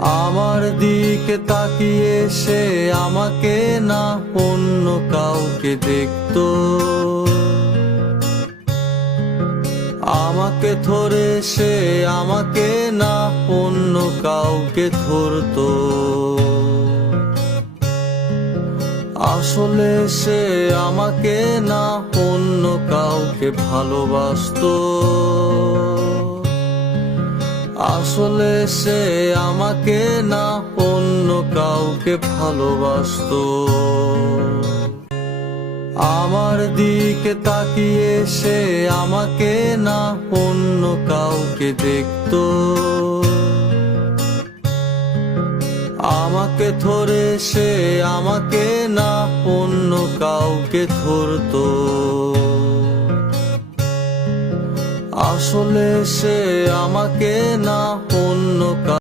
আমার দিকে তাকিয়ে সে আমাকে না অন্য কাউকে দেখতো, আমাকে ধরে সে আমাকে না অন্য কাউকে ধরতো। আসলে সে আমাকে না অন্য কাউকে ভালোবাসতো, আসলে সে আমাকে না অন্য কাউকে ভালোবাসতো। আমার দিকে তাকিয়ে সে আমাকে না অন্য কাউকে দেখতো, আমাকে ধরে সে আমাকে না অন্য কাউকে ধরতো। আসলে সে আমাকে না অন্য